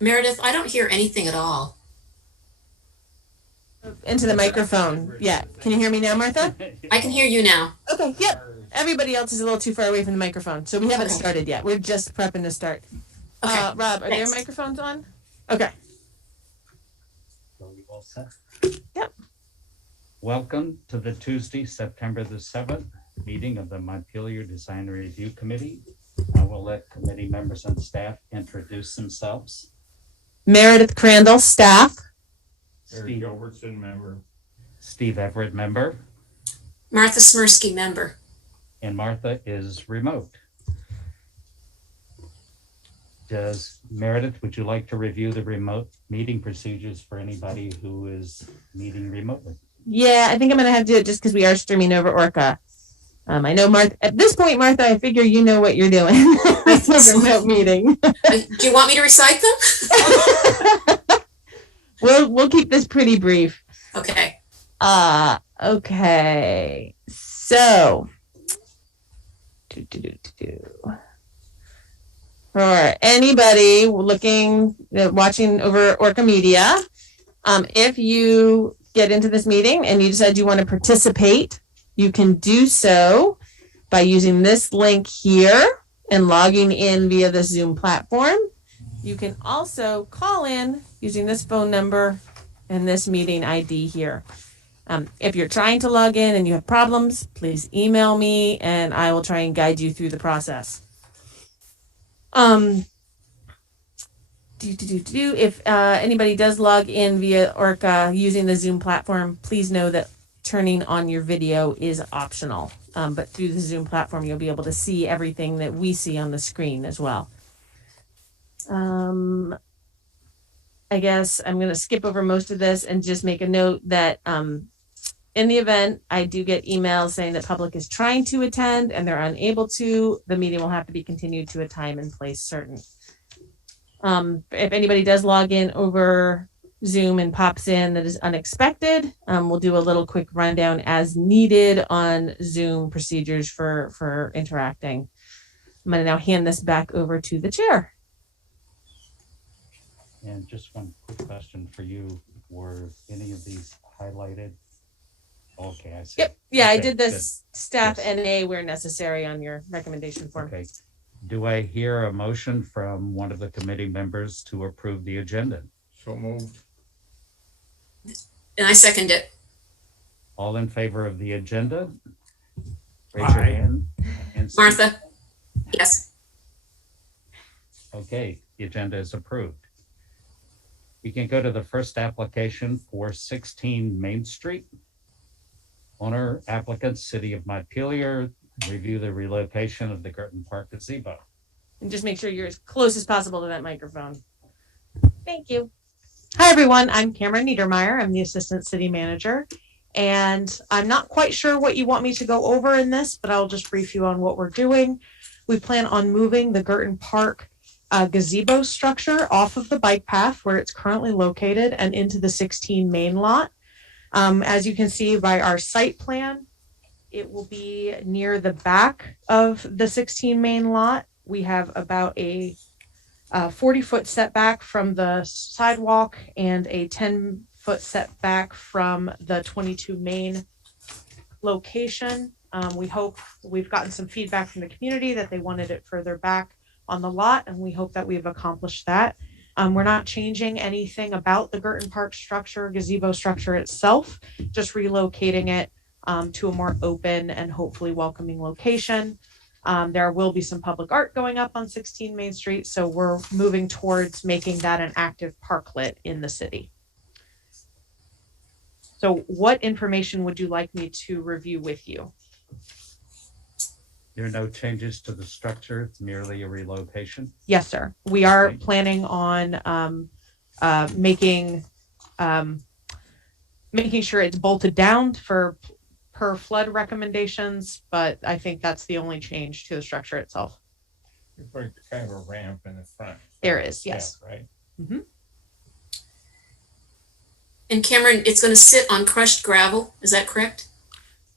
Meredith, I don't hear anything at all. Into the microphone. Yeah. Can you hear me now, Martha? I can hear you now. Okay. Yep. Everybody else is a little too far away from the microphone, so we haven't Okay. started yet. We're just prepping to start. Okay. Rob, are there Thanks. microphones on? Okay. Are we all set? Yep. Welcome to the Tuesday, September the 7th meeting of the Montpelier Design Review Committee. I will let committee members and staff introduce themselves. Meredith Crandall, staff. Eric Gilbertson, member. Steve Everett, member. Martha Smirsky, member. And Martha is remote. Meredith, would you like to review the remote meeting procedures for anybody who is meeting remotely? Yeah, I think I'm going to have to do it just because we are streaming over ORCA. I know, Martha, at this point, Martha, I figure you know what you're doing. It's a remote meeting. Do you want me to recite them? We'll keep this pretty brief. Okay. Okay. So, for anybody watching over ORCA Media, if you get into this meeting and you decide you want to participate, you can do so by using this link here and logging in via the Zoom platform. You can also call in using this phone number and this meeting ID here. If you're trying to log in and you have problems, please email me and I will try and guide you through the process. If anybody does log in via ORCA using the Zoom platform, please know that turning on your video is optional. But through the Zoom platform, you'll be able to see everything that we see on the screen as well. I guess I'm going to skip over most of this and just make a note that in the event I do get emails saying that public is trying to attend and they're unable to, the meeting will have to be continued to a time and place certain. If anybody does log in over Zoom and pops in that is unexpected, we'll do a little quick rundown as needed on Zoom procedures for interacting. I'm going to now hand this back over to the chair. And just one quick question for you. Were any of these highlighted? Okay, I see. Yep. Yeah, okay, I did this good. staff Yes. NA where necessary on your recommendation form. Okay. Do I hear a motion from one of the committee members to approve the agenda? So moved. And I second it. All in favor of the agenda? Raise your Aye. hand. And Martha? Yes. Okay, the agenda is approved. We can go to the first application for 16 Main Street. Owner applicant, City of Montpelier, review the relocation of the Guertin Park gazebo. And just make sure you're as close as possible to that microphone. Thank you. Hi, everyone. I'm Cameron Niedermeyer. I'm the Assistant City Manager. And I'm not quite sure what you want me to go over in this, but I'll just brief you on what we're doing. We plan on moving the Guertin Park gazebo structure off of the bike path where it's currently located and into the 16 main lot. As you can see by our site plan, it will be near the back of the 16 main lot. We have about a 40-foot setback from the sidewalk and a 10-foot setback from the 22 main location. We've gotten some feedback from the community that they wanted it further back on the lot, and we hope that we've accomplished that. We're not changing anything about the Guertin Park structure, gazebo structure itself, just relocating it to a more open and hopefully welcoming location. There will be some public art going up on 16 Main Street, so we're moving towards making that an active parklet in the city. So what information would you like me to review with you? There are no changes to the structure, it's merely a relocation. Yes, sir. We are planning on making sure it's bolted down per flood recommendations, but I think that's the only change to the structure itself. You're putting kind of a ramp in the front. There is, yes. Yeah, right. Mm-hmm. And Cameron, it's going to sit on crushed gravel. Is that correct?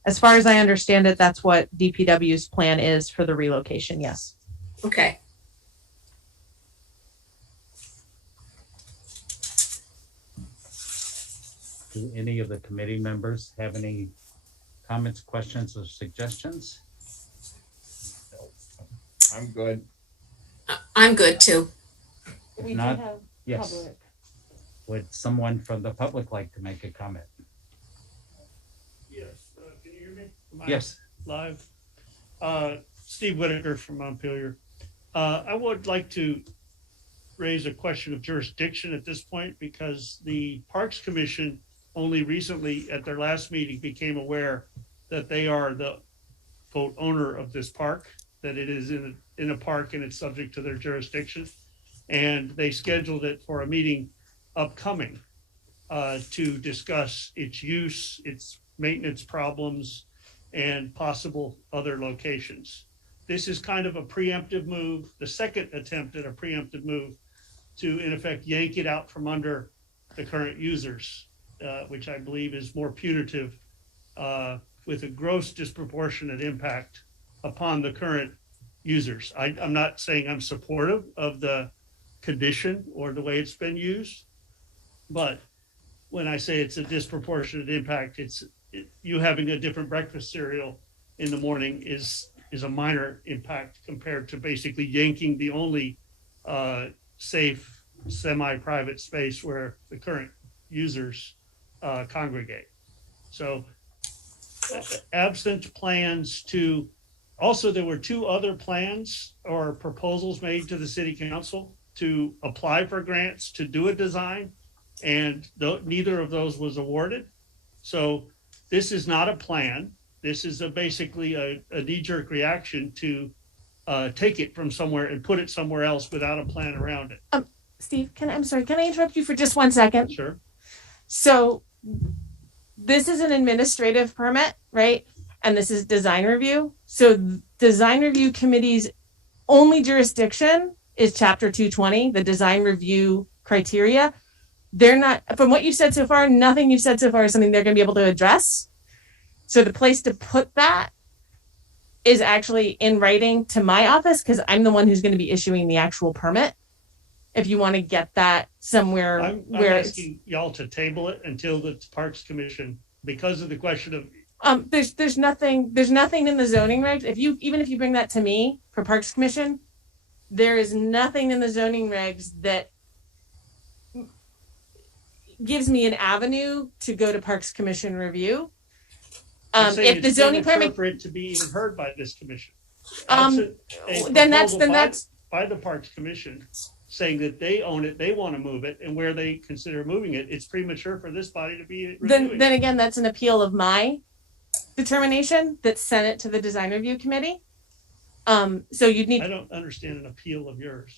As far as I understand it, that's what DPW's plan is for the relocation, yes. Okay. Do any of the committee members have any comments, questions, or suggestions? I'm good. I'm good too. If We do not, have yes. public. Would someone from the public like to make a comment? Yes, can you hear me? Am I Yes. Live. Steve Whitaker from Montpelier. I would like to raise a question of jurisdiction at this point because the Parks Commission only recently at their last meeting became aware that they are the quote owner of this park, that it is in a park and it's subject to their jurisdiction. And they scheduled it for a meeting upcoming to discuss its use, its maintenance problems, and possible other locations. This is kind of a preemptive move, the second attempt at a preemptive move to, in effect, yank it out from under the current users, which I believe is more punitive with a gross disproportionate impact upon the current users. I'm not saying I'm supportive of the condition or the way it's been used, but when I say it's a disproportionate impact, you having a different breakfast cereal in the morning is a minor impact compared to basically yanking the only safe semi-private space where the current users congregate. So absent plans to, also there were two other plans or proposals made to the city council to apply for grants to do a design, and neither of those was awarded. So this is not a plan. This is basically a knee-jerk reaction to take it from somewhere and put it somewhere else without a plan around it. Steve, I'm sorry, can I interrupt you for just 1 second? Sure. So this is an administrative permit, right? And this is design review. So design review committee's only jurisdiction is chapter 220, the design review criteria. They're not, from what you've said so far, nothing you've said so far is something they're going to be able to address. So the place to put that is actually in writing to my office, because I'm the one who's going to be issuing the actual permit. If you want to get that somewhere I'm where asking y'all to table it until the Parks Commission, because of the question of there's nothing in the zoning regs. Even if you bring that to me for Parks Commission, there is nothing in the zoning regs that gives me an avenue to go to Parks Commission review. I'm saying If the it's zoning premature permit, for it to be even heard by this commission. then that's By the Parks Commission saying that they own it, they want to move it, and where they consider moving it, it's premature for this body to be reviewing. then again, that's an appeal of my determination that sent it to the design review committee. So you'd need. I don't understand an appeal of yours.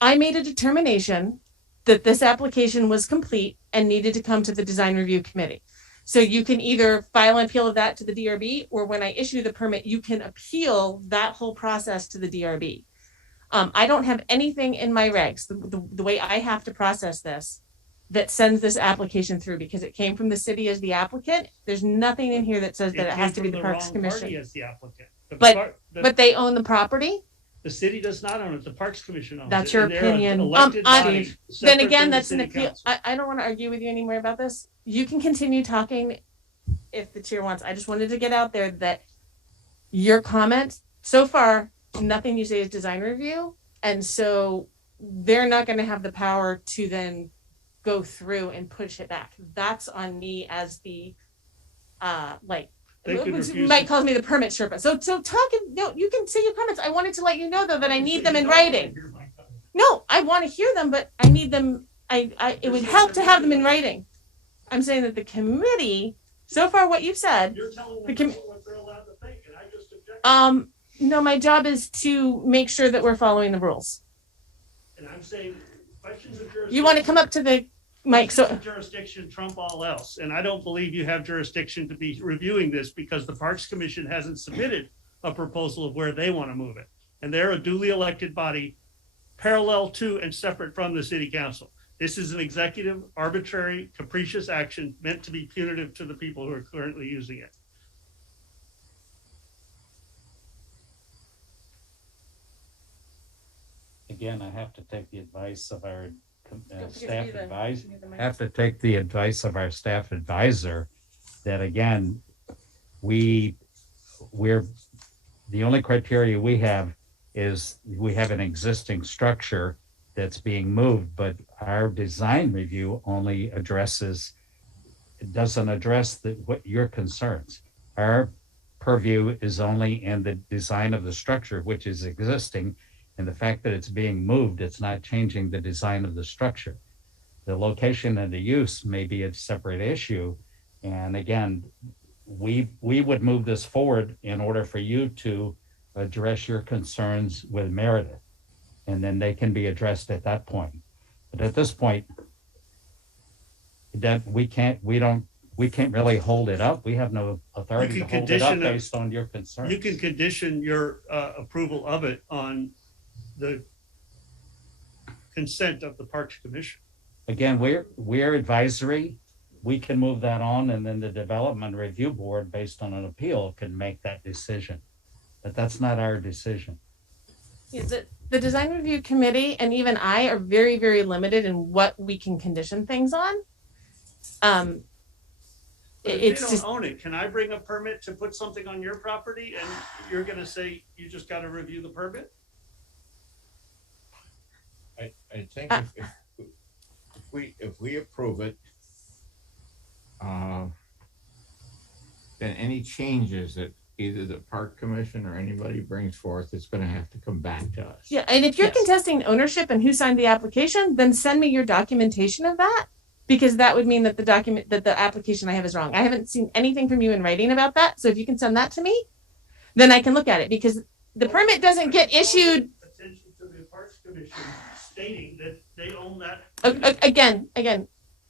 I made a determination that this application was complete and needed to come to the design review committee. So you can either file an appeal of that to the DRB, or when I issue the permit, you can appeal that whole process to the DRB. I don't have anything in my regs, the way I have to process this, that sends this application through, because it came from the city as the applicant. There's nothing in here that says that it has to be the Parks Commission. As the applicant. But they own the property. The city does not own it. The Parks Commission owns it. That's your and they're an opinion. elected body Then separate again, from the that's an city appeal. council. I don't want to argue with you anymore about this. You can continue talking if the chair wants. I just wanted to get out there that your comment so far, nothing you say is design review. And so they're not going to have the power to then go through and push it back. That's on me as the, They could you refuse might to- call me the permit Sherpa. So no, you can say your comments. I wanted to let you know though that I need them in writing. No, I want to hear them, but I need them. It would help to have them in writing. I'm saying that the committee, so far what you've said, You're telling The them com- what they're allowed to think, and I just object. no, my job is to make sure that we're following the rules. And I'm saying questions of jurisdiction. You want to come up to the mic, Questions so of jurisdiction trump all else, and I don't believe you have jurisdiction to be reviewing this because the Parks Commission hasn't submitted a proposal of where they want to move it, and they're a duly elected body, parallel to and separate from the city council. This is an executive, arbitrary, capricious action meant to be punitive to the people who are currently using it. Again, I have to take the advice of our staff advisor, have to take the advice of our staff advisor that again, we're the only criteria we have is we have an existing structure that's being moved, but our design review only addresses, it doesn't address what your concerns. Our purview is only in the design of the structure, which is existing, and the fact that it's being moved, it's not changing the design of the structure. The location and the use may be a separate issue. And again, we would move this forward in order for you to address your concerns with Meredith, and then they can be addressed at that point. But at this point, that we can't really hold it up. We have no authority to hold it up based on your concerns. You can condition your approval of it on the consent of the Parks Commission. Again, we're advisory. We can move that on, and then the Development Review Board, based on an appeal, can make that decision. But that's not our decision. The Design Review Committee and even I are very, very limited in what we can condition things on. If It's they don't just, own it, can I bring a permit to put something on your property and you're gonna say you just gotta review the permit? I think if we approve it, then any changes that either the Park Commission or anybody brings forth is gonna have to come back to us. yeah, and if you're Yes. contesting ownership and who signed the application, then send me your documentation of that, because that would mean that the application I have is wrong. I haven't seen anything from you in writing about that. So if you can send that to me, then I can look at it, because the permit doesn't get issued. Attention to the Parks Commission stating that they own that. Again,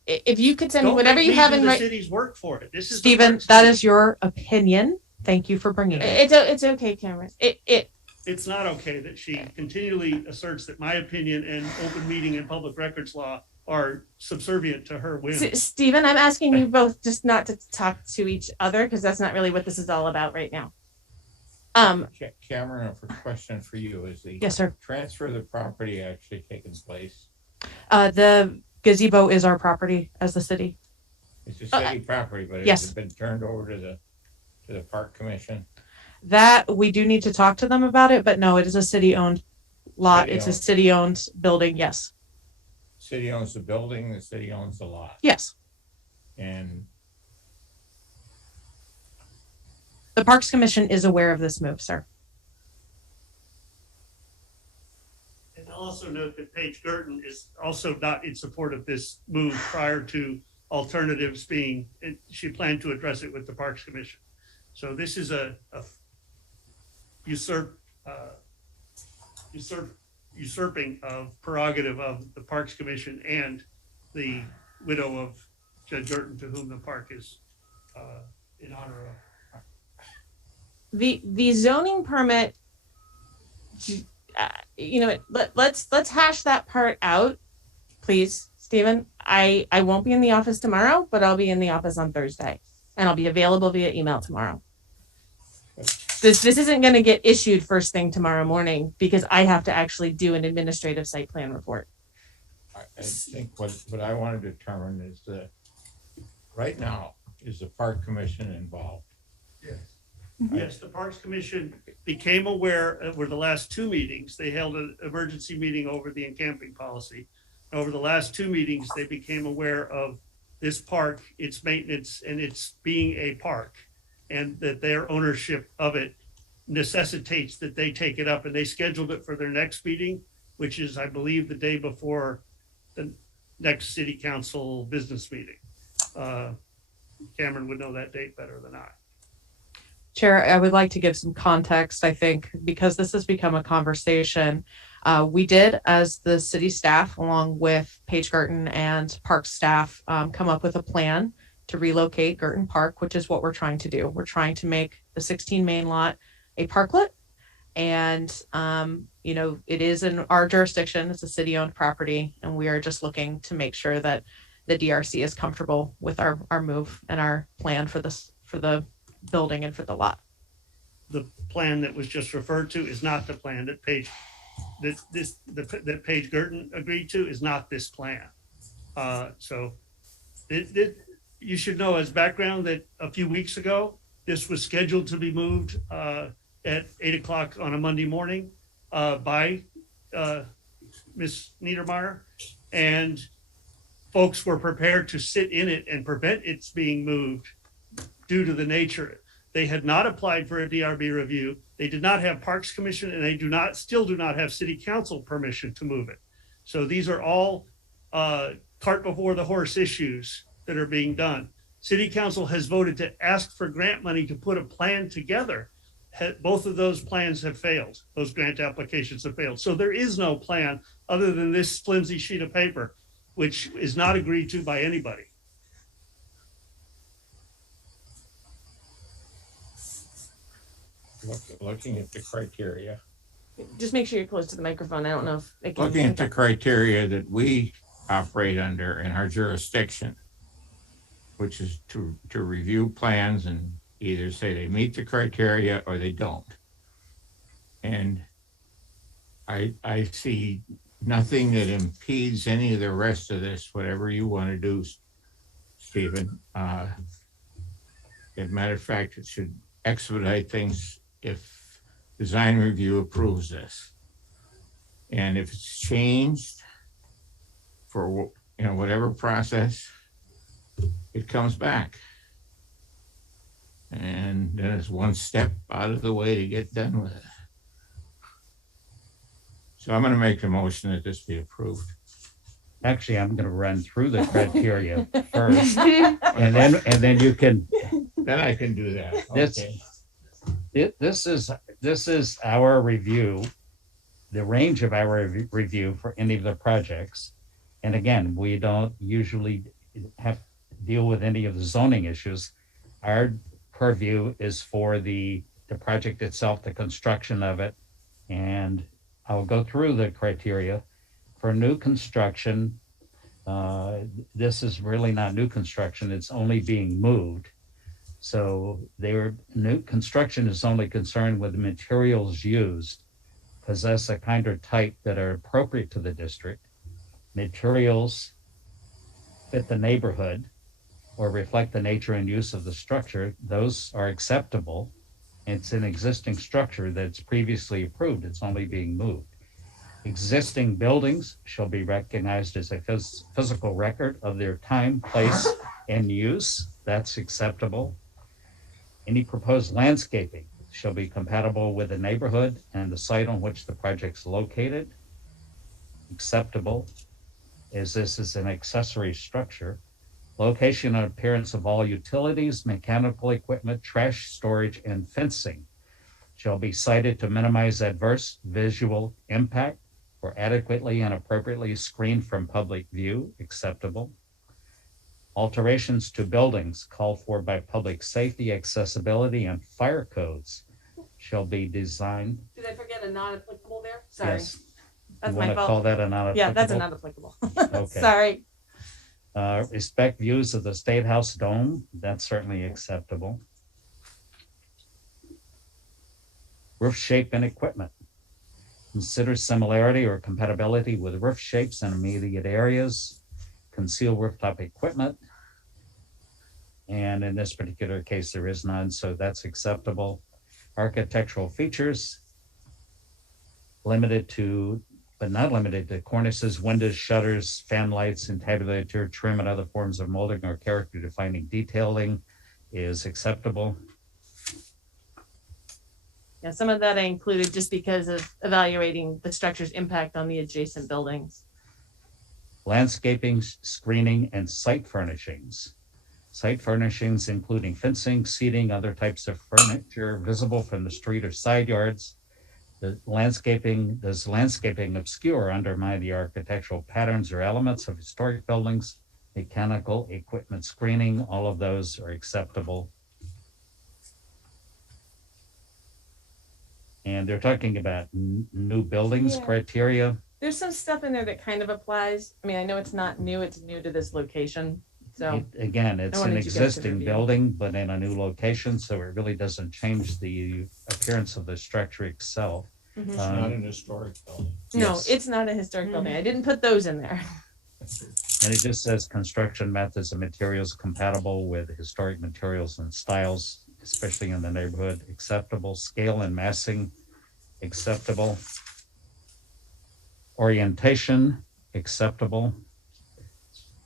if you could send me Don't whatever make you me have do in the writing. city's work for it. This is the Stephen, Parks that Commission. is your opinion. Thank you for bringing it. It's okay, Cameron. It's not okay that she continually asserts that my opinion and open meeting and public records law are subservient to her whims. Stephen, I'm asking you both just not to talk to each other, because that's not really what this is all about right now. Cameron, a question for you, is the Yes, sir. transfer of the property actually taking place? The gazebo is our property as the city. It's a city property, but yes. has it been turned over to the Park Commission? That we do need to talk to them about it, but no, it is a city-owned lot. It's a city-owned building. Yes. City owns the building, the city owns the lot. Yes. And The Parks Commission is aware of this move, sir. And I'll also note that Paige Guertin is also not in support of this move prior to alternatives being, she planned to address it with the Parks Commission. So this is a usurping of prerogative of the Parks Commission and the widow of Judge Guertin, to whom the park is in honor of. The zoning permit, let's hash that part out, please, Stephen. I won't be in the office tomorrow, but I'll be in the office on Thursday, and I'll be available via email tomorrow. This isn't going to get issued first thing tomorrow morning, because I have to actually do an administrative site plan report. I think what I want to determine is that right now, is the Park Commission involved? Yes. Yes, the Parks Commission became aware over the last two meetings. They held an emergency meeting over the encamping policy. Over the last two meetings, they became aware of this park, its maintenance, and its being a park, and that their ownership of it necessitates that they take it up. And they scheduled it for their next meeting, which is, I believe, the day before the next city council business meeting. Cameron would know that date better than I. Chair, I would like to give some context, I think, because this has become a conversation. We did, as the city staff, along with Paige Guertin and park staff, come up with a plan to relocate Guertin Park, which is what we're trying to do. We're trying to make the 16 main lot a parklet. And, it is in our jurisdiction. It's a city-owned property. And we are just looking to make sure that the DRC is comfortable with our move and our plan for the building and for the lot. The plan that was just referred to is not the plan that Paige that Paige Guertin agreed to is not this plan. So you should know as background that a few weeks ago, this was scheduled to be moved at 8 o'clock on a Monday morning by Ms. Niedermeyer, and folks were prepared to sit in it and prevent its being moved due to the nature. They had not applied for a DRB review. They did not have Parks Commission, and they still do not have City Council permission to move it. So these are all cart before the horse issues that are being done. City Council has voted to ask for grant money to put a plan together. Both of those plans have failed. Those grant applications have failed. So there is no plan other than this flimsy sheet of paper, which is not agreed to by anybody. Looking at the criteria, Just make sure you're close to the microphone. I don't know if it can. looking at the criteria that we operate under in our jurisdiction, which is to review plans and either say they meet the criteria or they don't. And I see nothing that impedes any of the rest of this, whatever you want to do, Stephen. As a matter of fact, it should expedite things if design review approves this. And if it's changed for whatever process, it comes back. And then it's one step out of the way to get done with it. So I'm going to make the motion that this be approved. Actually, I'm gonna run through the criteria first, and then you can, Then I can do that. This- Okay. this is our review, the range of our review for any of the projects. And again, we don't usually have to deal with any of the zoning issues. Our purview is for the project itself, the construction of it. And I'll go through the criteria. For new construction, this is really not new construction, it's only being moved. So their new construction is only concerned with the materials used, possess a kind or type that are appropriate to the district. Materials fit the neighborhood or reflect the nature and use of the structure. Those are acceptable. It's an existing structure that's previously approved. It's only being moved. Existing buildings shall be recognized as a physical record of their time, place, and use. That's acceptable. Any proposed landscaping shall be compatible with the neighborhood and the site on which the project's located. Acceptable, as this is an accessory structure. Location and appearance of all utilities, mechanical equipment, trash storage, and fencing shall be sited to minimize adverse visual impact or adequately and appropriately screened from public view. Acceptable. Alterations to buildings called for by public safety, accessibility, and fire codes shall be designed. Did I forget a non-applicable there? Sorry. Yes. That's You my want to fault. call that a non-applicable? Yeah, that's a non-applicable. Okay. Sorry. Respect views of the State House dome. That's certainly acceptable. Roof shape and equipment. Consider similarity or compatibility with roof shapes in immediate areas. Conceal rooftop equipment. And in this particular case, there is none, so that's acceptable. Architectural features, limited to, but not limited to cornices, windows, shutters, fan lights, entabulature, trim, and other forms of molding or character defining detailing is acceptable. Yeah, some of that I included just because of evaluating the structure's impact on the adjacent buildings. Landscaping, screening, and site furnishings. Site furnishings including fencing, seating, other types of furniture visible from the street or side yards. Does landscaping obscure or undermine the architectural patterns or elements of historic buildings? Mechanical equipment screening, all of those are acceptable. And they're talking about new buildings Yeah. criteria. There's some stuff in there that kind of applies. I mean, I know it's not new, it's new to this location. So Again, it's an wanted you guys to existing review. building, but in a new location, so it really doesn't change the appearance of the structure itself. Mhm. It's not an historic building. No, Yes. it's not a historic building. I didn't put those in there. And it just says construction methods and materials compatible with historic materials and styles, especially in the neighborhood, acceptable, scale and massing, acceptable, orientation, acceptable,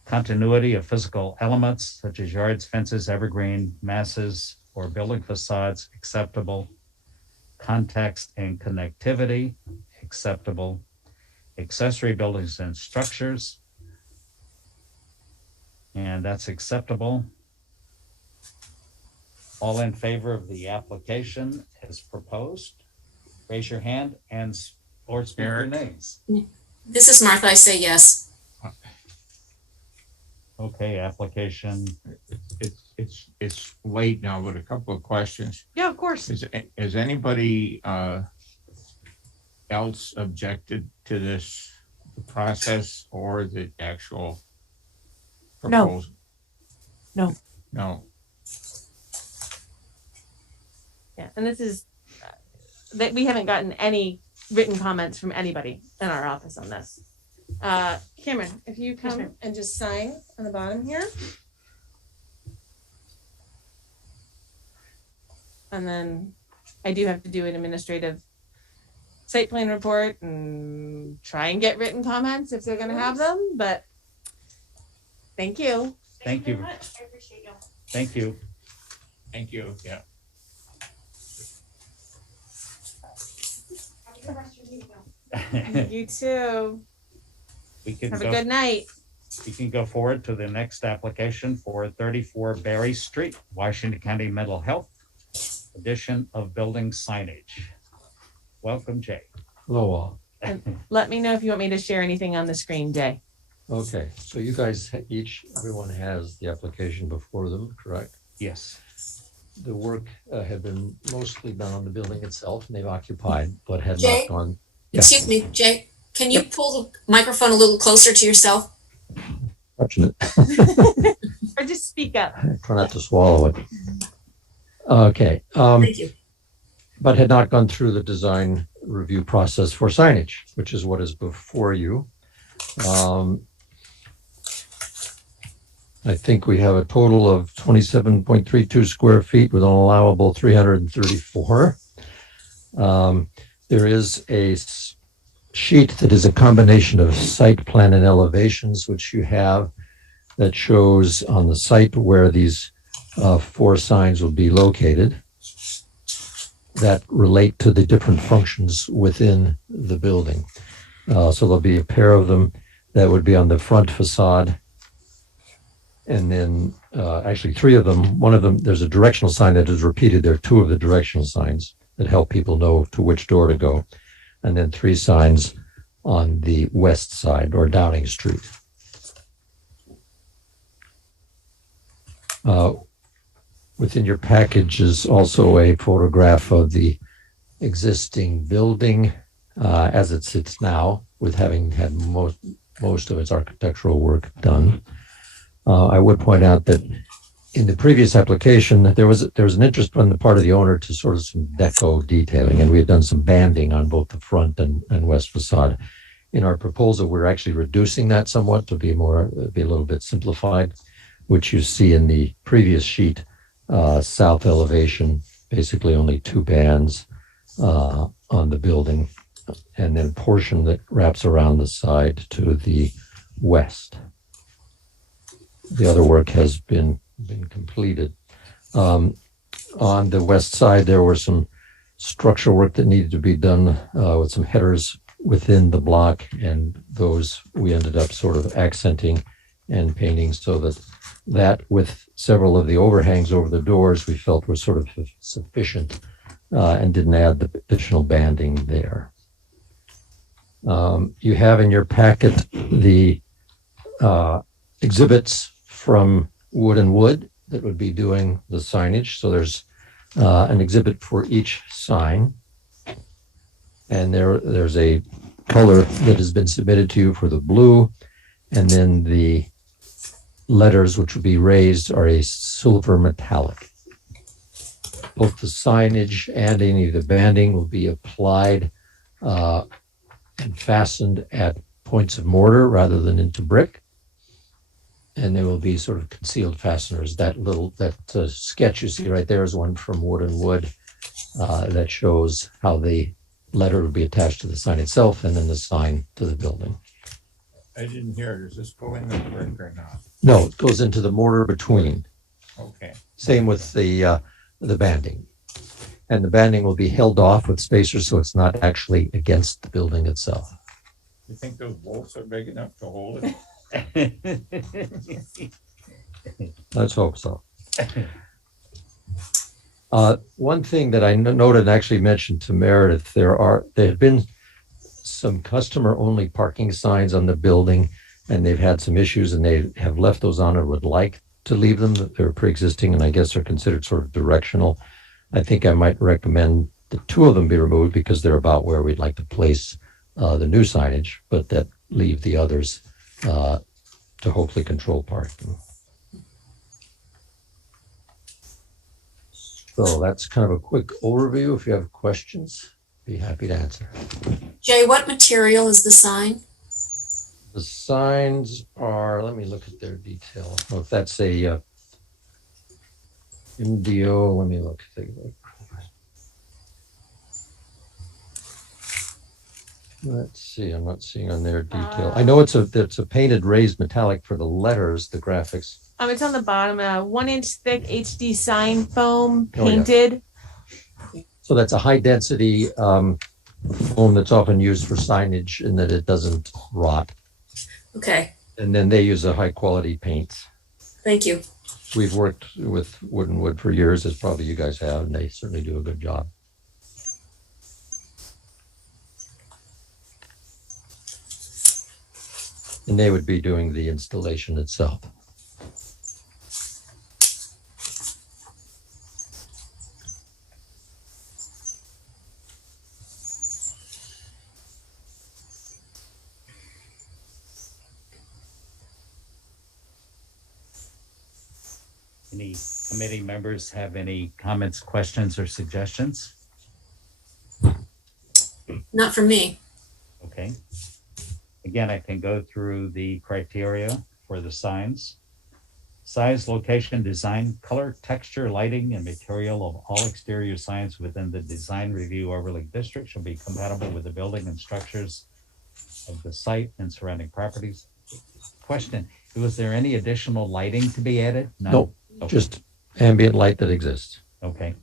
continuity of physical elements such as yards, fences, evergreen, masses, or building facades, acceptable, context and connectivity, acceptable, accessory buildings and structures, and that's acceptable. All in favor of the application as proposed, raise your hand and or speak your Eric. names. This is Martha. I say yes. Okay, application. It's late now, but a couple of questions. Yeah, of course. Is anybody else objected to this process or the actual No. proposal? No. No. Yeah, and this is that we haven't gotten any written comments from anybody in our office on this. Cameron, if you come and just sign on the bottom here. And then I do have to do an administrative site plan report and try and get written comments if they're gonna have them, but thank you. Thank you. very much. I appreciate you. Thank you. Thank you. Yeah. You too. We can Have a go, good night. we can go forward to the next application for 34 Berry Street, Washington County Mental Health, addition of building signage. Welcome, Jay. Hello all. Let me know if you want me to share anything on the screen, Jay. Okay, so you guys everyone has the application before them, correct? Yes. The work had been mostly done on the building itself and they've occupied, but had Jay? not gone. Yes, Excuse me, Jay. Can you pull the microphone a little closer to yourself? touching it. Or just speak up. Try not to swallow it. Okay, Thank you. but had not gone through the design review process for signage, which is what is before you. I think we have a total of 27.32 square feet with an allowable 334. There is a sheet that is a combination of site plan and elevations, which you have, that shows on the site where these 4 signs will be located that relate to the different functions within the building. So there'll be a pair of them that would be on the front facade. And then actually 3 of them. One of them, there's a directional sign that is repeated. There are 2 of the directional signs that help people know to which door to go. And then 3 signs on the west side or Downing Street. Within your package is also a photograph of the existing building as it sits now, with having had most of its architectural work done. I would point out that in the previous application, there was an interest on the part of the owner to sort of some deco detailing, and we had done some banding on both the front and west facade. In our proposal, we're actually reducing that somewhat to be a little bit simplified, which you see in the previous sheet, south elevation, basically only 2 bands on the building, and then a portion that wraps around the side to the west. The other work has been completed. On the west side, there were some structural work that needed to be done with some headers within the block, and those we ended up sort of accenting and painting so that with several of the overhangs over the doors we felt were sort of sufficient and didn't add the additional banding there. You have in your packet the exhibits from Wood and Wood that would be doing the signage. So there's an exhibit for each sign. And there's a color that has been submitted to you for the blue. And then the letters, which will be raised, are a silver metallic. Both the signage and any of the banding will be applied and fastened at points of mortar rather than into brick. And there will be sort of concealed fasteners. That sketch you see right there is one from Wood and Wood that shows how the letter would be attached to the sign itself and then the sign to the building. I didn't hear. Does this go in the brick or not? No, it goes into the mortar between. Okay. Same with the banding. And the banding will be held off with spacers so it's not actually against the building itself. You think those bolts are big enough to hold it? Let's hope so. One thing that I noted and actually mentioned to Meredith, there had been some customer-only parking signs on the building, and they've had some issues, and they have left those on and would like to leave them. They're pre-existing, and I guess they're considered sort of directional. I think I might recommend the two of them be removed because they're about where we'd like to place the new signage, but that leave the others to hopefully control parking. So that's kind of a quick overview. If you have questions, be happy to answer. Jay, what material is the sign? The signs are, let me look at their detail. I don't know if that's a Indio, let me look. Let's see, I'm not seeing on their detail. I know it's a painted raised metallic for the letters, the graphics. It's on the bottom, 1-inch thick HD sign foam Oh, yeah. painted. So that's a high density foam that's often used for signage in that it doesn't rot. Okay, And then they use a high quality paint. thank you. We've worked with Wood and Wood for years, as probably you guys have, and they certainly do a good job. And they would be doing the installation itself. Any committee members have any comments, questions, or suggestions? Not for me. Okay. Again, I can go through the criteria for the signs. Size, location, design, color, texture, lighting, and material of all exterior signs within the design review overlay district shall be compatible with the building and structures of the site and surrounding properties. Question, was there any additional lighting to be added? None? Nope, Okay. just ambient light that exists. Okay.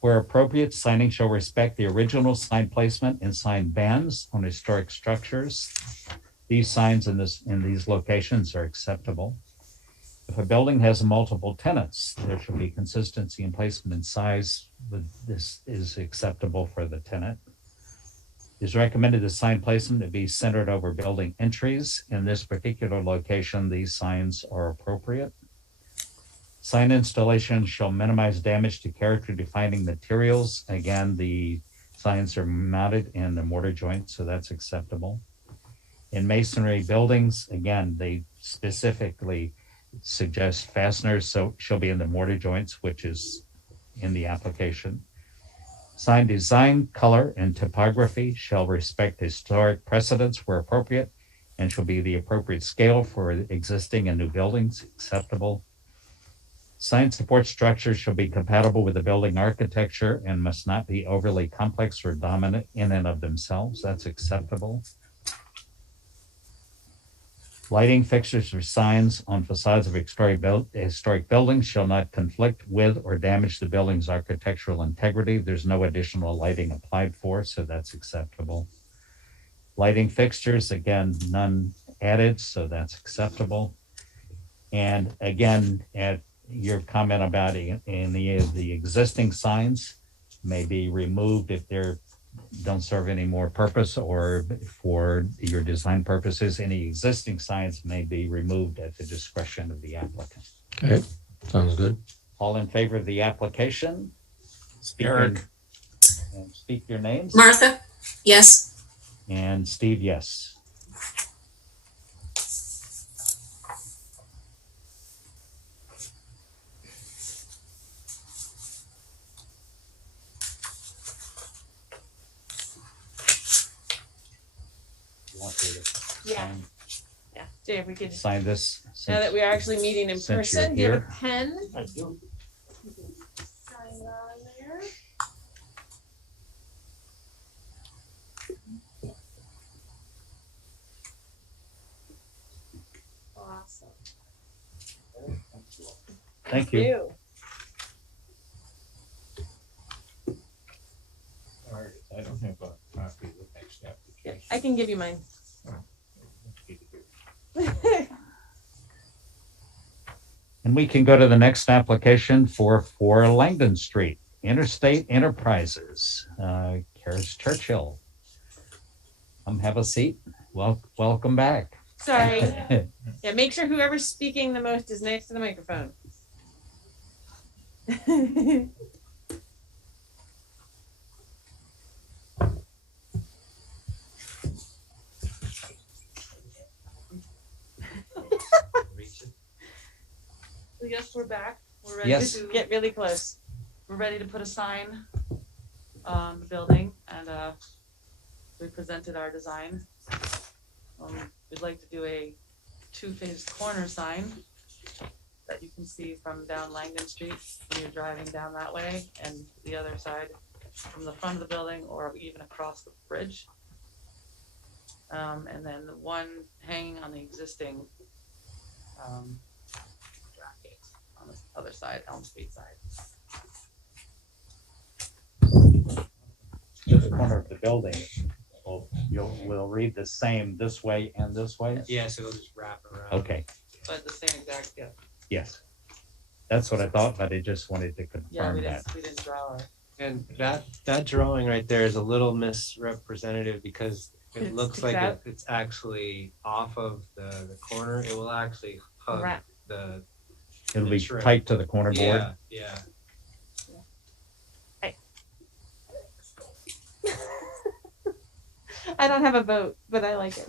Where appropriate, signing shall respect the original sign placement and sign bands on historic structures. These signs in these locations are acceptable. If a building has multiple tenants, there should be consistency in placement and size. This is acceptable for the tenant. It is recommended the sign placement to be centered over building entries. In this particular location, these signs are appropriate. Sign installation shall minimize damage to character defining materials. Again, the signs are mounted in the mortar joint, so that's acceptable. In masonry buildings, again, they specifically suggest fasteners, so shall be in the mortar joints, which is in the application. Sign design, color, and typography shall respect historic precedents where appropriate and shall be the appropriate scale for existing and new buildings, acceptable. Sign support structures shall be compatible with the building architecture and must not be overly complex or dominant in and of themselves. That's acceptable. Lighting fixtures or signs on facades of historic buildings shall not conflict with or damage the building's architectural integrity. There's no additional lighting applied for, so that's acceptable. Lighting fixtures, again, none added, so that's acceptable. And again, at your comment about any of the existing signs may be removed if they don't serve any more purpose, or for your design purposes, any existing signs may be removed at the discretion of the applicant. Okay, sounds good. All in favor of the application? Eric. And speak your names. Martha? Yes. And Steve, yes. Dave, we could, sign this. now that we are actually meeting in since you're person, do you have here. a pen? I do. Sign on there. Awesome. Thank you. All right, I don't have a copy of the next Yeah, application. I can give you mine. And we can go to the next application for 4 Langdon Street, Interstate Enterprises, Karis Churchill. Have a seat. Welcome back. Sorry. Yeah, make sure whoever's speaking the most is next to the microphone. Yes, we're back. We're ready Yes. to Get really close. we're ready to put a sign on the building, and we presented our design. We'd like to do a 2-faced corner sign that you can see from down Langdon Street when you're driving down that way, and the other side from the front of the building or even across the bridge. And then the one hanging on the existing bracket on the other side, Elm Street side. This corner of the building, we'll read the same this way and this way? Yeah, so it'll just wrap around. Okay, But the same exact, yeah. yes. That's what I thought, but I just wanted to Yeah, confirm that. we didn't draw our. And that drawing right there is a little misrepresentative because it It looks sticks like out. it's actually off of the corner. It will actually hug Right. the It'll be trim. tight to the corner board. Yeah. I don't have a vote, but I like it.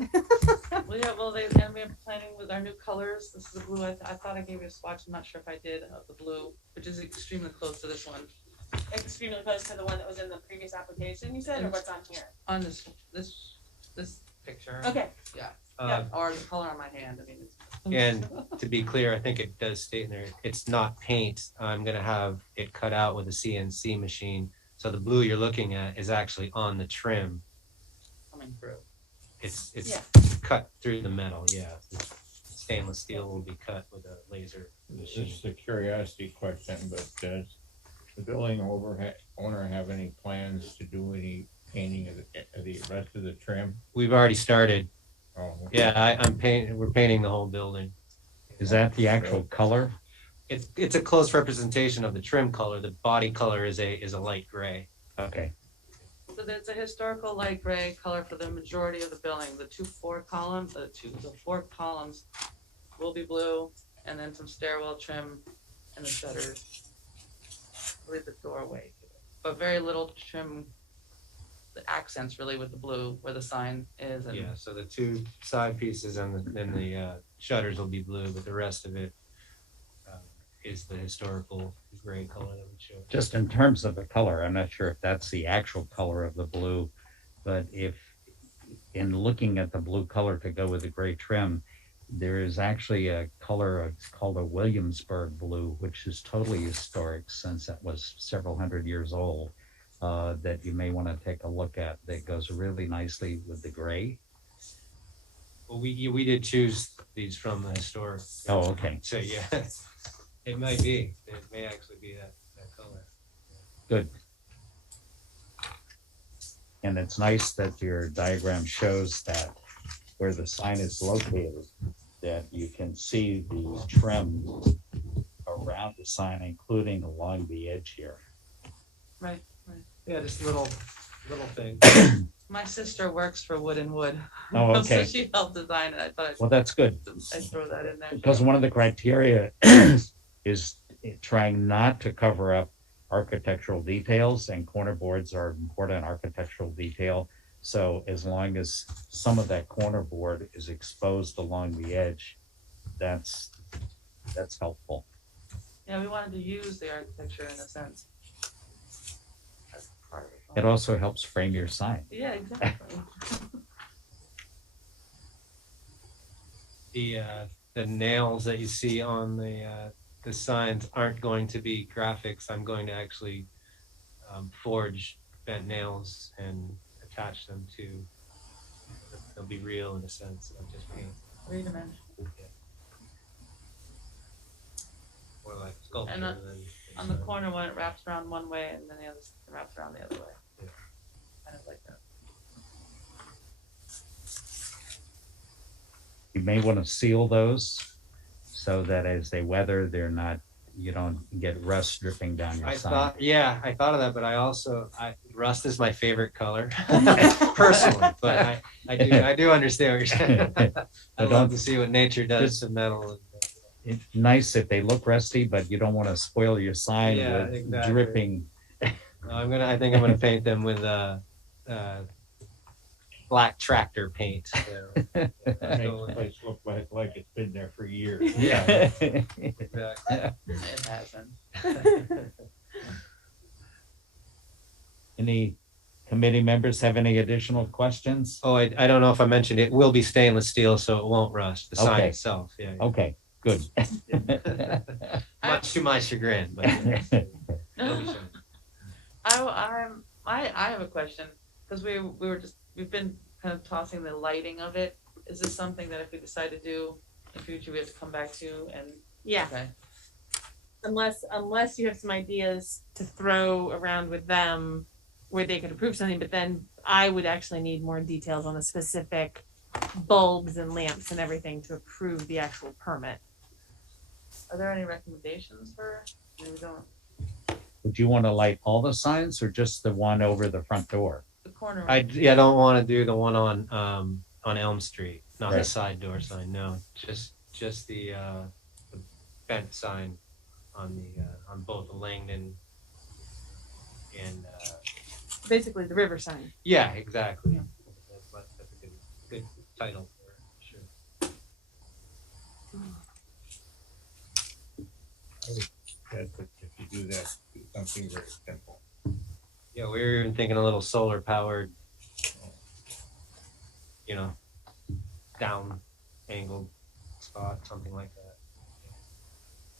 Well, yeah, well, and we're planning with our new colors. This is the blue. I thought I gave you a swatch. I'm not sure if I did of the blue, which is extremely close to this one. Extremely close to the one that was in the previous application, you said, or what's on here? On this picture. Okay. Or the color on my hand. I mean, it's. And to be clear, I think it does state in there, it's not paint. I'm gonna have it cut out with a CNC machine. So the blue you're looking at is actually on the trim. Coming through. It's Yeah. cut through the metal, yeah. Stainless steel will be cut with a laser This machine. is a curiosity question, but does the building owner have any plans to do any painting of the rest of the trim? We've already started. Oh, Yeah, we're painting the whole building. Is that the actual color? It's a close representation of the trim color. The body color is a light gray. Okay, So it's a historical light gray color for the majority of the building. The four columns will be blue, and then some stairwell trim and the shutters. I believe the doorway, but very little trim. The accents really with the blue where the sign is, and Yeah, so the two side pieces and the shutters will be blue, but the rest of it is the historical gray color that we showed. just in terms of the color, I'm not sure if that's the actual color of the blue, but if in looking at the blue color to go with the gray trim, there is actually a color, it's called a Williamsburg blue, which is totally historic since it was several hundred years old, that you may want to take a look at, that goes really nicely with the gray. Well, we did choose these from the historic. Oh, okay, So yeah, it might be. It may actually be that color. good. And it's nice that your diagram shows that where the sign is located, that you can see the trim around the sign, including along the edge here. right. Yeah, just little thing. My sister works for Wood and Wood. Oh, okay. So she helped design it. I thought Well, that's good, I'd throw that in there. because one of the criteria is trying not to cover up architectural details, and corner boards are important architectural detail. So as long as some of that corner board is exposed along the edge, that's helpful. Yeah, we wanted to use the architecture in a sense. As part of It also helps frame your sign. Yeah, exactly. the nails that you see on the signs aren't going to be graphics. I'm going to actually forge bent nails and attach them to. They'll be real in a sense of just paint. Three-dimensional. Or like sculpture. And then on the sign. corner one, it wraps around one way and then the other wraps around the other way. Yeah. Kind of like that. You may want to seal those so that as they weather, you don't get rust dripping down your I sign. thought of that, but rust is my favorite color personally, but I do understand what you're saying. I love to see what nature does to metal. It's nice if they look rusty, but you don't want to spoil your sign Yeah, with exactly. dripping. I think I'm gonna paint them with black tractor paint. So. Makes the place look like it's been there for years. Yeah. Exactly. It hasn't. Any committee members have any additional questions? Oh, I don't know if I mentioned it will be stainless steel, so it won't rust. The sign Okay. itself, yeah. Okay, good. Much to my chagrin, but it'll be shown. I have a question because we've been kind of tossing the lighting of it. Is this something that if we decide to do in future, we have to come back to and Yeah. okay. Unless you have some ideas to throw around with them where they could approve something, but then I would actually need more details on the specific bulbs and lamps and everything to approve the actual permit. Are there any recommendations for? We don't. Would you want to light all the signs or just the one over the front door? The corner. I don't want to do the one on Elm Street, not the Right. side door sign. No, just the bent sign on both the Langdon and Basically the river sign. yeah, exactly. Yeah. That's a good title for it, sure. If you do that, do something very simple. Yeah, we were even thinking a little solar powered, down angled spot, something like that.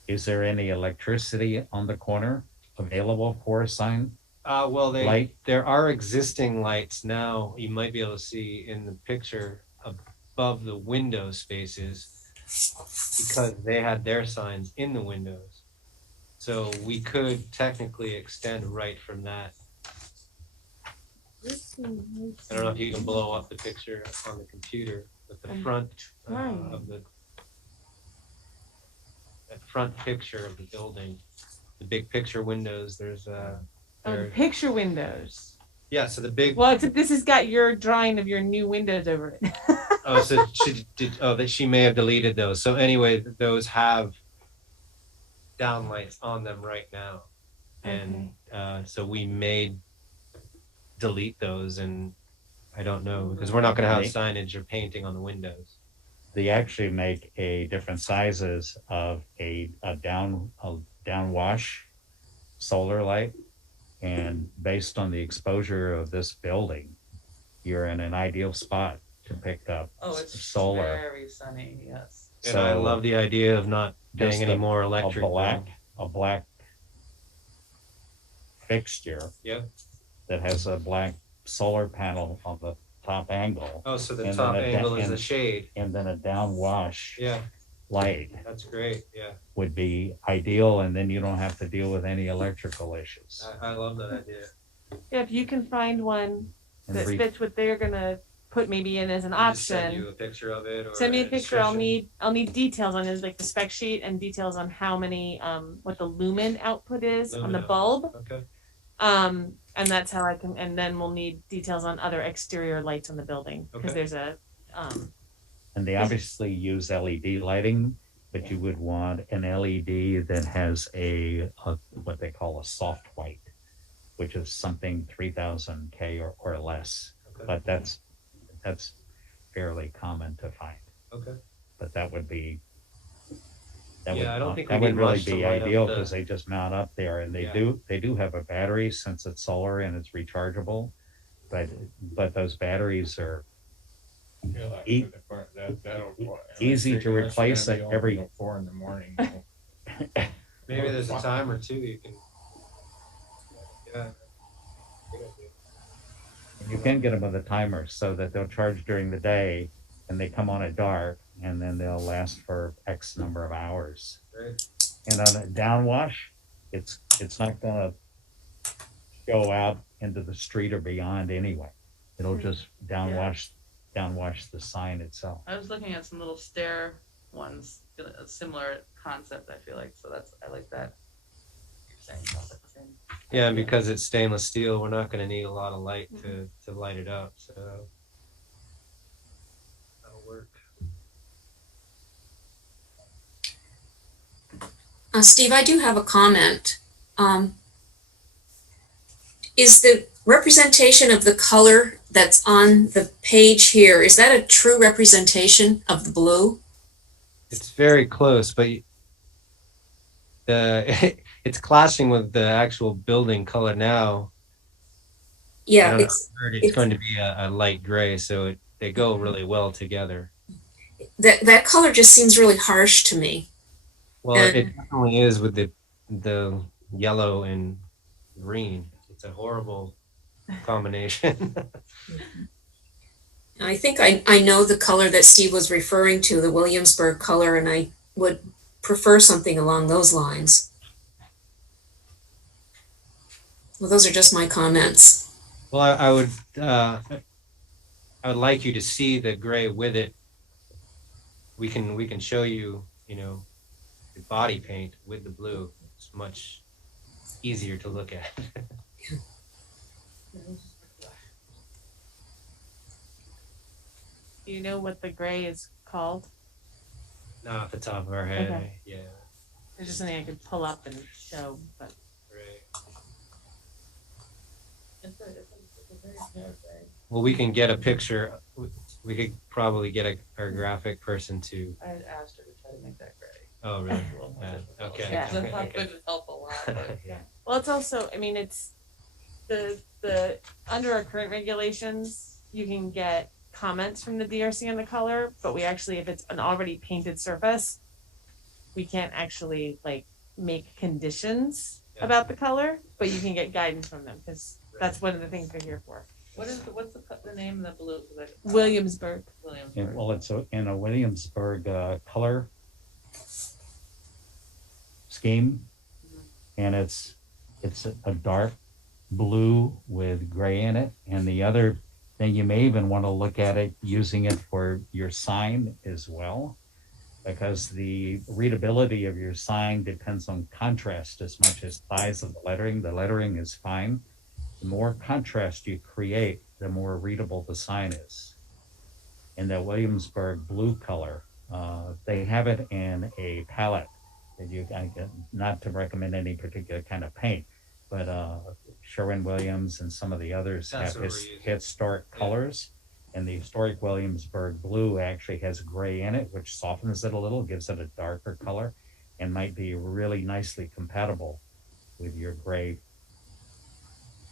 Is there any electricity on the corner available for a sign? Well, Light? there are existing lights now. You might be able to see in the picture above the window spaces because they had their signs in the windows. So we could technically extend right from that. I don't know if you can blow up the picture on the computer, but the front of that front picture of the building, the big picture windows. There's The picture windows. yeah. So the big Well, except this has got your drawing of your new windows over it. so that she may have deleted those. So anyway, those have downlights on them right now, and so we may delete those, and I don't know because we're not going to have signage or painting on the windows. They actually make different sizes of a downwash solar light, and based on the exposure of this building, you're in an ideal spot to pick up Oh, it's solar. very sunny. Yes. And I love the idea of not paying Just any more electric. A black fixture. Yep. That has a black solar panel on the top angle. Oh, so the And top then angle is the shade. And then a downwash Yeah, light that's great. Yeah, would be ideal, and then you don't have to deal with any electrical issues. I love that idea. Yeah, if you can find one And that re- fits what they're gonna put maybe in as an I'll just send option. you a picture of it. Or Send me a picture. I'll description. need details on it, like the spec sheet and details on how many what the lumen output is on the Lumen bulb. Okay. And that's how I can, and then we'll need details on other exterior lights on the building because Okay. there's a And they obviously use LED lighting, but you would want an LED that has a what they call a soft white, which is something 3000 K or less. Okay. But that's fairly common to find. Okay. But that would be Yeah, I don't think we that would need really much to be light up ideal the- because they just mount up there, and they Yeah. do have a battery since it's solar and it's rechargeable, but those batteries are feel like E- for the part that'll easy to replace it every 4 in the morning. Maybe there's a time or two you can. Yeah. You can get them with a timer so that they'll charge during the day and they come on at dark and then they'll last for X number of hours. Right. And on a downwash, it's not gonna go out into the street or beyond anyway. It'll just downwash the sign itself. I was looking at some little stair ones, a similar concept, I feel like, so I like that. You're saying about the same. Yeah, and because it's stainless steel, we're not going to need a lot of light to light it up. So that'll work. Steve, I do have a comment. Is the representation of the color that's on the page here, is that a true representation of the blue? It's very close, but it's clashing with the actual building color now. Yeah, It's going to be a light gray, so they go really well together. that color just seems really harsh to me. Well, it definitely is with the yellow and green. It's a horrible combination. I think I know the color that Steve was referring to, the Williamsburg color, and I would prefer something along those lines. Well, those are just my comments. Well, I would like you to see the gray with it. We can show you, the body paint with the blue. It's much easier to look at. Do you know what the gray is called? Not off the top of our head. Okay. Yeah. It's just something I could pull up and show, but Right. It's a very pale gray. Well, we can get a picture. We could probably get our graphic person to. I had asked her to try to make that gray. Oh, really? A little more Yeah, difficult. okay. Yeah. So that could help a lot, but Yeah. well, it's also, I mean, it's the under our current regulations, you can get comments from the DRC on the color, but we actually, if it's an already painted surface, we can't actually like make conditions Yeah. about the color, but you can get guidance from them because that's one of the things we're here for. what's the name of the blue? Williamsburg. Williamsburg. Well, it's in a Williamsburg color scheme, and it's a dark blue with gray in it. And the other thing, you may even want to look at it using it for your sign as well, because the readability of your sign depends on contrast as much as size of the lettering. The lettering is fine. The more contrast you create, the more readable the sign is. In the Williamsburg blue color, they have it in a palette that not to recommend any particular kind of paint, but Sherwin-Williams and some of the others That's have what we're using. historic colors. And the historic Williamsburg blue actually has gray in it, which softens it a little, gives it a darker color, and might be really nicely compatible with your gray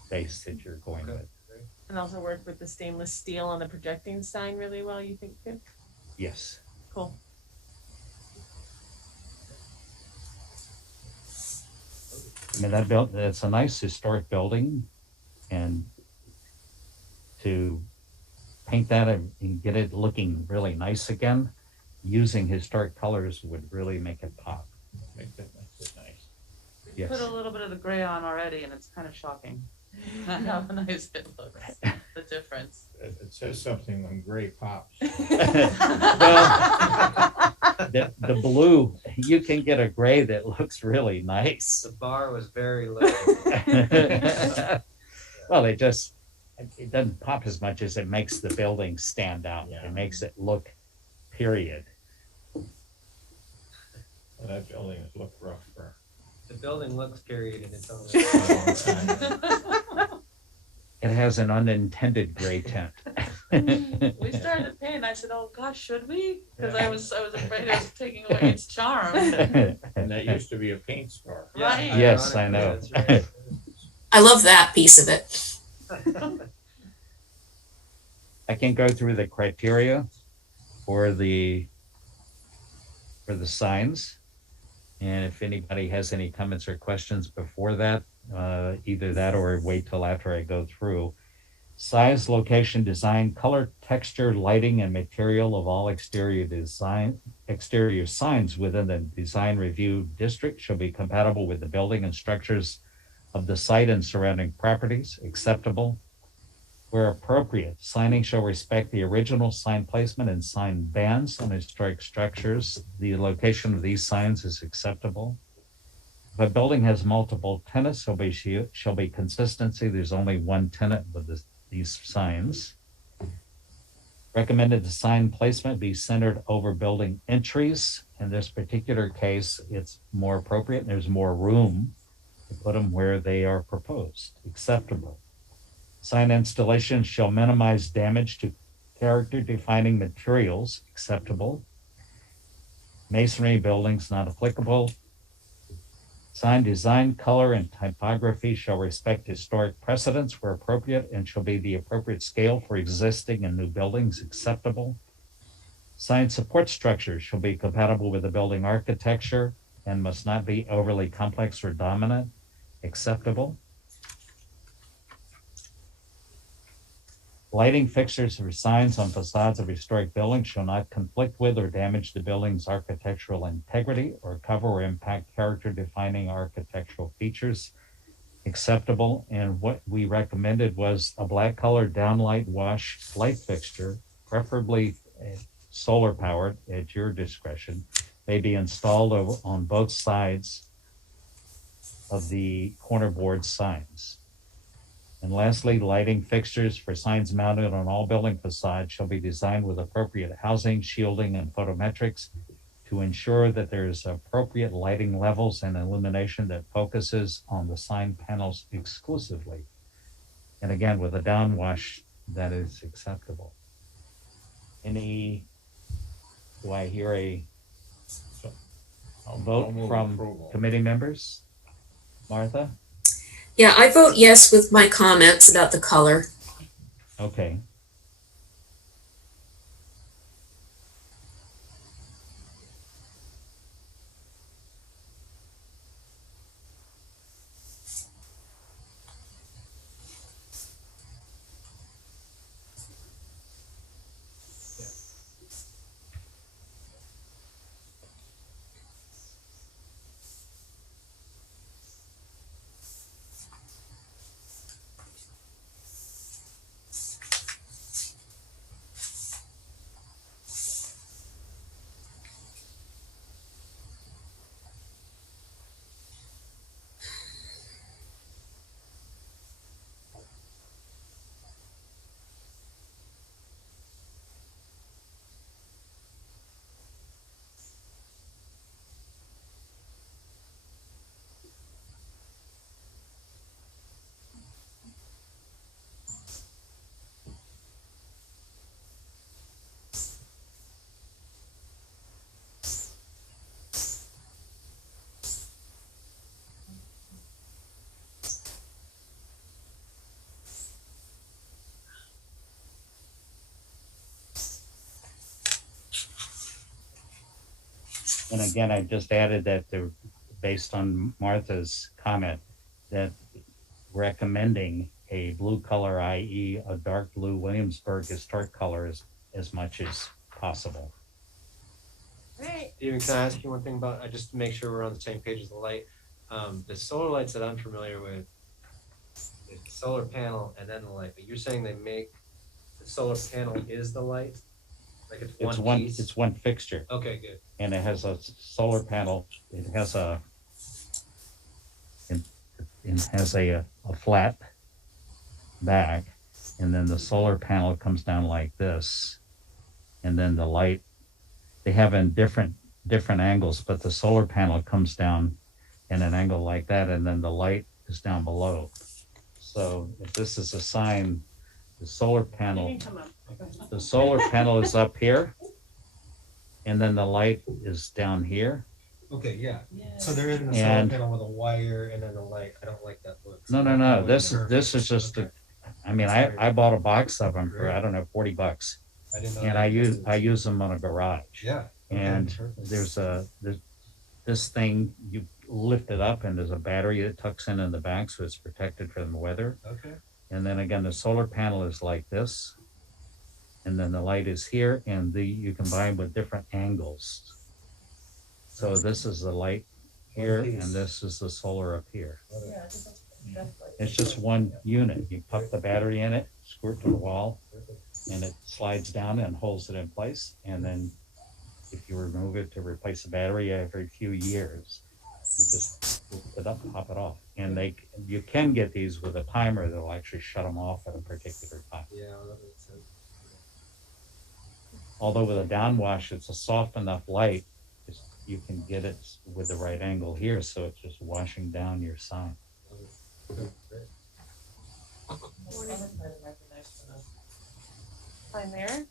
base that you're going Okay. with. And also work with the stainless steel on the projecting sign really well, you think too? Yes. Cool. I mean, that's a nice historic building, and to paint that and get it looking really nice again, using historic colors would really make it pop. Make that makes it nice. We Yes. put a little bit of the gray on already, and it's kind of shocking. How nice it looks. The difference. It says something when gray pops. The blue, you can get a gray that looks really nice. The bar was very low. Well, it doesn't pop as much as it makes the building stand out. Yeah. It makes it look, period. Well, that building has looked rough for The building looks period in its own. a long time. It has an unintended gray tint. We started to paint. I said, "Oh gosh, should we?" Because I was afraid I was taking away its charm. And that used to be a paint store. Right. Yes, I know. That's right. I love that piece of it. I can go through the criteria for the signs. And if anybody has any comments or questions before that, either that or wait till after I go through. Size, location, design, color, texture, lighting, and material of all exterior signs within the design review district shall be compatible with the building and structures of the site and surrounding properties, acceptable. Where appropriate, signing shall respect the original sign placement and sign bands on historic structures. The location of these signs is acceptable. If a building has multiple tenants, shall be consistency. There's only one tenant with these signs. Recommended the sign placement be centered over building entries. In this particular case, it's more appropriate. There's more room to put them where they are proposed. Acceptable. Sign installation shall minimize damage to character defining materials. Acceptable. Masonry buildings not applicable. Sign design, color, and typography shall respect historic precedents where appropriate and shall be the appropriate scale for existing and new buildings. Acceptable. Sign support structures shall be compatible with the building architecture and must not be overly complex or dominant. Acceptable. Lighting fixtures for signs on facades of historic buildings shall not conflict with or damage the building's architectural integrity or cover or impact character defining architectural features. Acceptable. And what we recommended was a black color downlight wash light fixture, preferably solar powered at your discretion, may be installed on both sides of the corner board signs. And lastly, lighting fixtures for signs mounted on all building facades shall be designed with appropriate housing, shielding, and photometrics to ensure that there's appropriate lighting levels and illumination that focuses on the sign panels exclusively. And again, with a downwash that is acceptable. Do I hear a vote from committee members? Martha? Yeah, I vote yes with my comments about the color. Okay. And again, I just added that based on Martha's comment, that recommending a blue color, i.e. a dark blue Williamsburg historic color as much as possible. Right. Steven, can I ask you one thing about, just to make sure we're on the same page as the light? The solar lights that I'm familiar with, the solar panel and then the light, but you're saying they make, the solar panel is the light? Like it's one piece? It's one fixture. Okay, good. And it has a solar panel. It has a flat back, and then the solar panel comes down like this, and then the light, they have in different angles, but the solar panel comes down in an angle like that, and then the light is down below. So if this is a sign, the solar panel is up here, and then the light is down here. Okay, yeah. So there isn't a solar panel with a wire and then a light. I don't like that look. No. This is just I mean, I bought a box of them for, I don't know, $40. I didn't know. And that. I use them on a garage. Yeah. And there's this thing, you lift it up and there's a battery that tucks in the back, so it's protected from the weather. Okay. And then again, the solar panel is like this. And then the light is here, and you can buy them with different angles. So this is the light here, and this is the solar up here. It's just one unit. You pop the battery in it, screw it to the wall, and it slides down and holds it in place. And then if you remove it to replace the battery every few years, you just lift it up, pop it off. And you can get these with a timer that'll actually shut them off at a particular time. Yeah, well, that makes sense. Although with a downwash, it's a soft enough light, you can get it with the right angle here, so it's just washing down your sign. Fine there.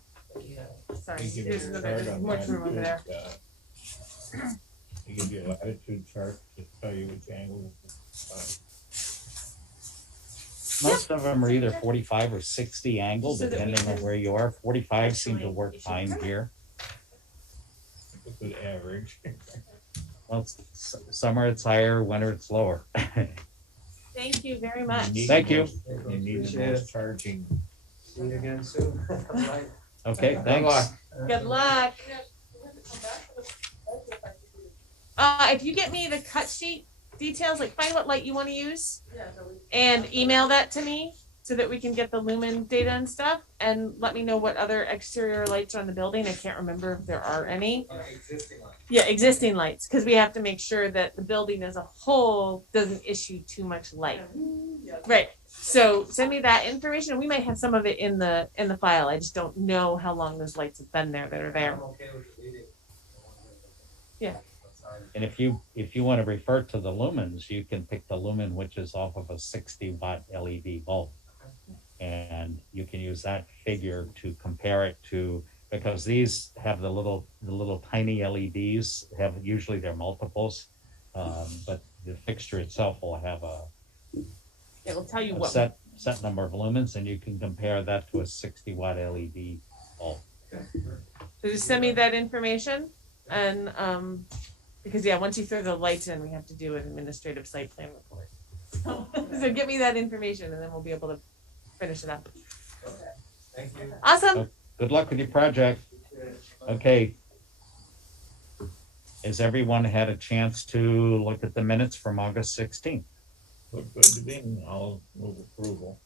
Sorry, They give you there's a another, chart there's on more room over there. latitude, They give you a latitude chart to tell you which angle. Most of them are either 45 or 60 angle, So that we depending on can where you are. 45 seem to actually work issue fine permit. here. A good average. Well, summer it's higher, winter it's lower. Thank you very much. Thank you. You need the most charging. See you again soon. Okay, Good thanks. luck. Good luck. If you get me the cut sheet details, like find what light you want to use and email that to me so that we can get the lumen data and stuff, and let me know what other exterior lights are on the building. I can't remember if there are any. Existing one. Yeah, existing lights, because we have to make sure that the building as a whole doesn't issue too much light. Right. So send me that information. We might have some of it in the file. I just don't know how long those lights have been there that are there. I'm okay with deleting. Yeah. And if you want to refer to the lumens, you can pick the lumen, which is off of a 60-watt LED bulb. And you can use that figure to compare it to, because these have the little tiny LEDs, usually they're multiples, but the fixture itself will have It will tell you a what. set number of lumens, and you can compare that to a 60-watt LED bulb. So just send me that information, and because once you throw the lights in, we have to do an administrative site plan report. So get me that information, and then we'll be able to finish it up. Thank you. Awesome. Good luck with your project. Okay. Has everyone had a chance to look at the minutes from August 16th? Look good to me. I'll move approval.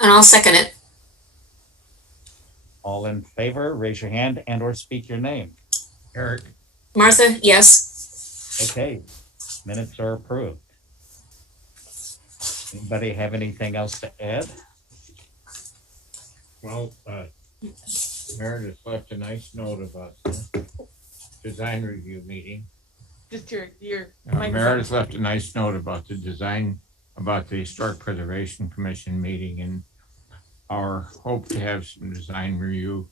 And I'll second it. All in favor, raise your hand and or speak your name. Eric, Martha, yes. Okay, minutes are approved. Anybody have anything else to add? well, Meredith left a nice note about the design review meeting. Just your Meredith microphone. left a nice note about the design, about the Historic Preservation Commission meeting, and our hope to have some design review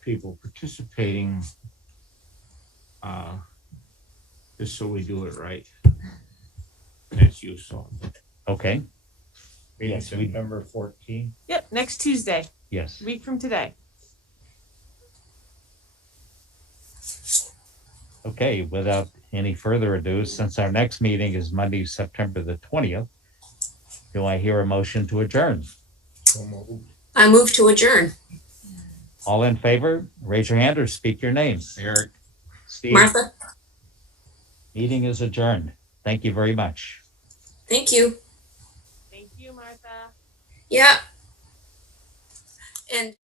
people participating, just so we do it right. That's useful. Okay, Meeting Yes, we- September 14th. Yep, next Tuesday, yes. a week from today. Okay, without any further ado, since our next meeting is Monday, September the 20th, do I hear a motion to adjourn? So moved. I move to adjourn. All in favor, raise your hand or speak your names. Eric, Steve, Martha, meeting is adjourned. Thank you very much. thank you. Thank you, Martha. Yeah. And